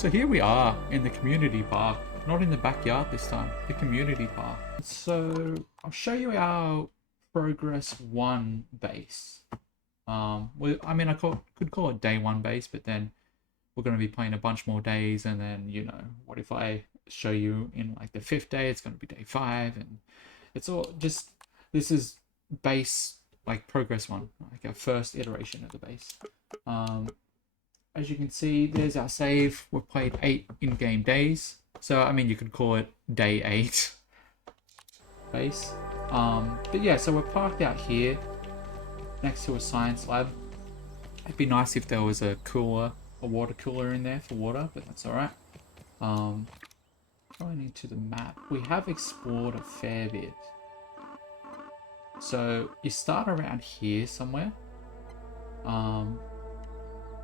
So here we are in the community park, not in the backyard this time, the community park. So I'll show you our progress 1 base. I mean, could call it day 1 base, but then we're going to be playing a bunch more days, and then, you know, what if I show you in like the 5th day, it's going to be day 5, and it's all just, this is base, like progress 1, like our first iteration of the base. As you can see, there's our save. We've played 8 in-game days. So, I mean, you could call it day 8 base. But yeah, so we're parked out here next to a science lab. It'd be nice if there was a water cooler in there for water, but that's alright. Going into the map, we have explored a fair bit. So, you start around here somewhere.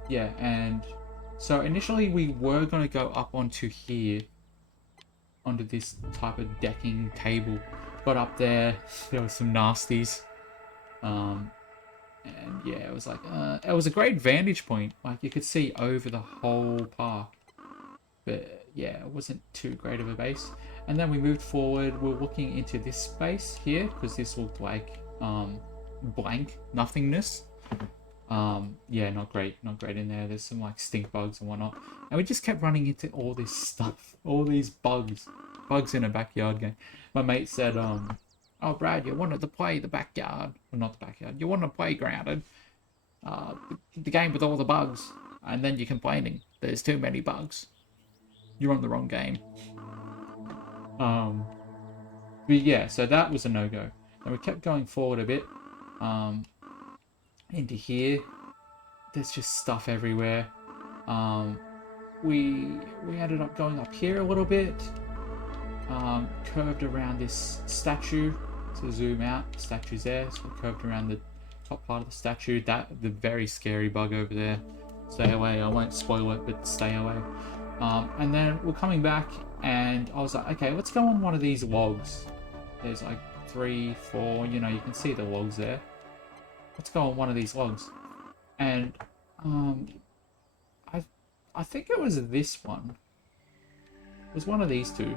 Yeah, and so initially we were going to go up onto here, onto this type of decking table. Got up there, there was some nasties. And yeah, it was like, it was a great vantage point. Like, you could see over the whole park. But yeah, it wasn't too great of a base. And then we moved forward, we're looking into this space here, because this looked like blank nothingness. Yeah, not great in there. There's some like stink bugs and whatnot, and we just kept running into all this stuff, all these bugs in a backyard game. My mate said, oh Brad, you wanted to play the backyard, well, not the backyard, you want to play grounded, the game with all the bugs, and then you're complaining there's too many bugs. You're on the wrong game. But yeah, so that was a no-go, and we kept going forward a bit, into here. There's just stuff everywhere. We ended up going up here a little bit, curved around this statue to zoom out. The statue's there, so we curved around the top part of the statue. The very scary bug over there. Stay away. I won't spoil it, but stay away. And then we're coming back, and I was like, okay, let's go on one of these logs. There's like 3, 4, you know, you can see the logs there. Let's go on one of these logs. And I think it was this one. It was one of these two.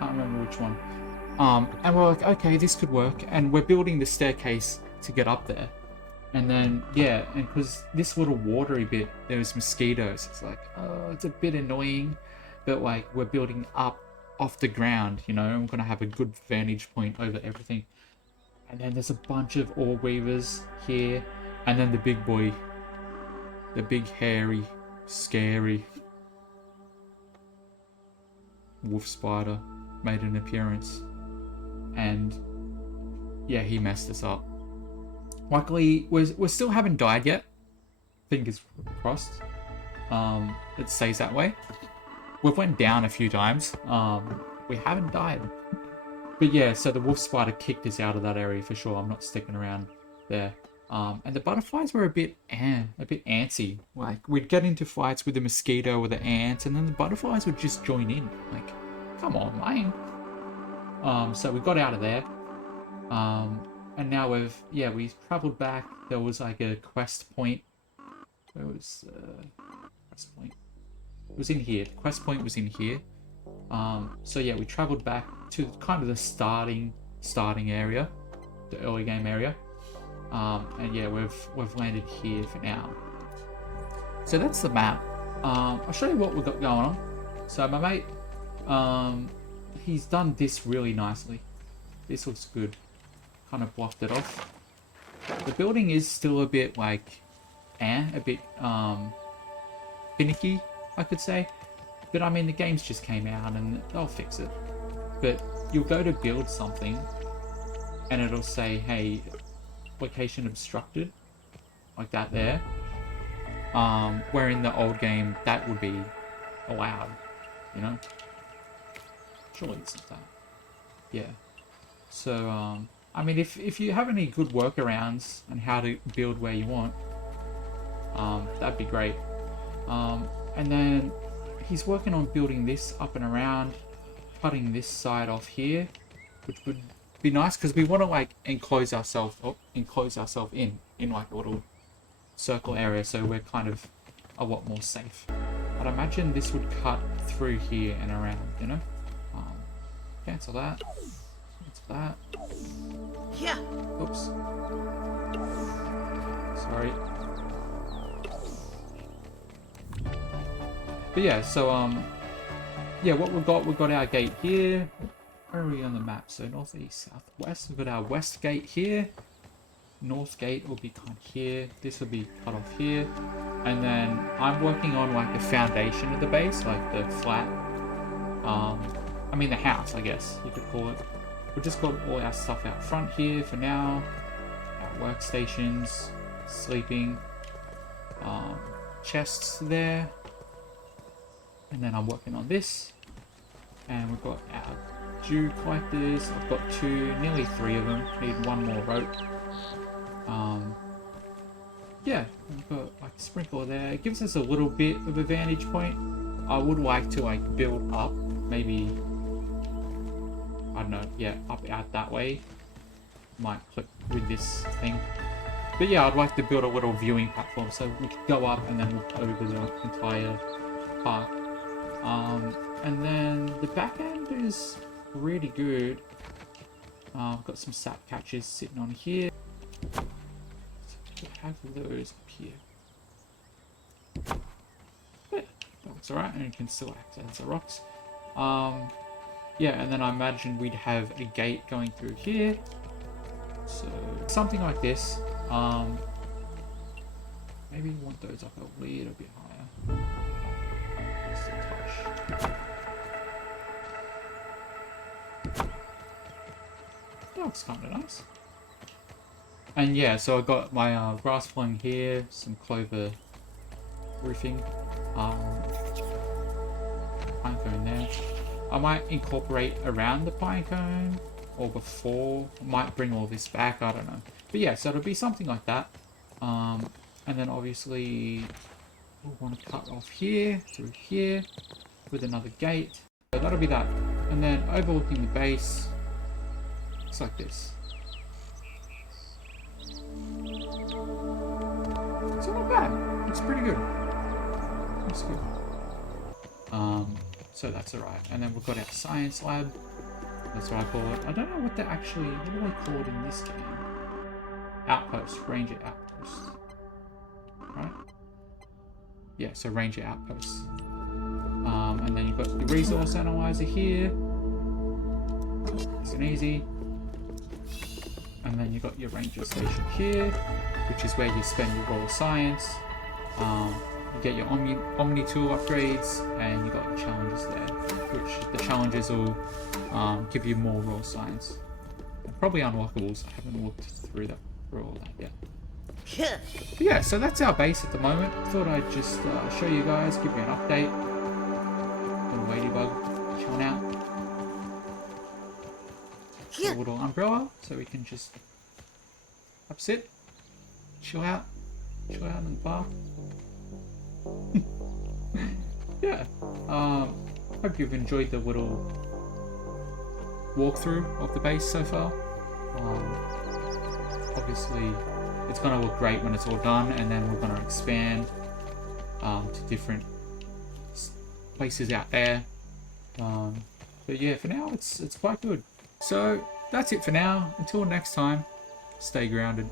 Can't remember which one. And we're like, okay, this could work. And we're building the staircase to get up there. And then, yeah, and because this little watery bit, there's mosquitoes. It's like, oh, it's a bit annoying. But like, we're building up off the ground, you know, and we're going to have a good vantage point over everything. And then there's a bunch of orb weavers here. And then the big boy. The big, hairy, scary wolf spider made an appearance. And yeah, he messed us up. Luckily, we still haven't died yet. Fingers crossed. It stays that way. We've went down a few times. We haven't died. But yeah, so the wolf spider kicked us out of that area for sure. I'm not sticking around there. And the butterflies were a bit antsy. Like, we'd get into fights with the mosquito or the ants, and then the butterflies would just join in. Like, come on, man. So we got out of there. And now we've traveled back. There was like a quest point. Where was quest point? It was in here. The quest point was in here. So yeah, we traveled back to kind of the starting area, the early game area. And yeah, we've landed here for now. So that's the map. I'll show you what we've got going on. So my mate, he's done this really nicely. This looks good. Kind of blocked it off. The building is still a bit like, a bit finicky, I could say. But I mean, the games just came out and they'll fix it. But you'll go to build something and it'll say, hey, location obstructed, like that there. Where in the old game that would be allowed, you know? Surely this is that. Yeah. So, I mean, if you have any good workarounds on how to build where you want, that'd be great. And then he's working on building this up and around, cutting this side off here, which would be nice because we want to like enclose ourselves in like a little circle area, so we're kind of a lot more safe. I'd imagine this would cut through here and around, you know? Cancel that. Cancel that. Yeah. Oops. Sorry. But yeah, so yeah, what we've got our gate here. Where are we on the map? So northeast, southwest. We've got our west gate here. North gate will be kind of here. This will be cut off here. And then I'm working on like the foundation of the base, like the flat. I mean the house, I guess you could call it. We've just got all our stuff out front here for now. Our workstations, sleeping, chests there. And then I'm working on this. And we've got our dew collectors. I've got nearly 3 of them. Need 1 more rope. Yeah, we've got like a sprinkler there. It gives us a little bit of a vantage point. I would like to like build up, maybe, I don't know, yeah, up out that way. Might click with this thing. But yeah, I'd like to build a little viewing platform so we could go up and then look over the entire park. And then the back end is really good. I've got some sap catches sitting on here. So have those up here. Yeah, that looks alright, and you can still access the rocks. Yeah, and then I imagine we'd have a gate going through here. So something like this. Maybe we want those up a little bit higher. Just a touch. That looks kind of nice. And yeah, so I got my grass flowing here, some clover roofing, pine cone there. I might incorporate around the pine cone or before. I might bring all this back, I don't know. But yeah, so it'll be something like that. And then obviously we'll want to cut off here through here with another gate. So that'll be that. And then overlooking the base, looks like this. It's not bad. It's pretty good. It's good. So that's alright. And then we've got our science lab. That's what I call it. I don't know what they actually, what do they call it in this game? Outpost, ranger outpost. Right? Yeah, so ranger outpost. And then you've got the resource analyzer here. Nice and easy. And then you've got your ranger station here, which is where you spend your raw science. You get your Omni tool upgrades, and you got your challenges there, which the challenges will give you more raw science. And probably unlockables. I haven't looked through all that yet. But yeah, so that's our base at the moment. Thought I'd just show you guys, give you an update. Little ladybug chilling out. A little umbrella, so we can just sit, chill out in the park. Yeah, hope you've enjoyed the little walkthrough of the base so far. Obviously it's going to look great when it's all done, and then we're going to expand to different places out there. But yeah, for now it's quite good. So that's it for now. Until next time, stay grounded.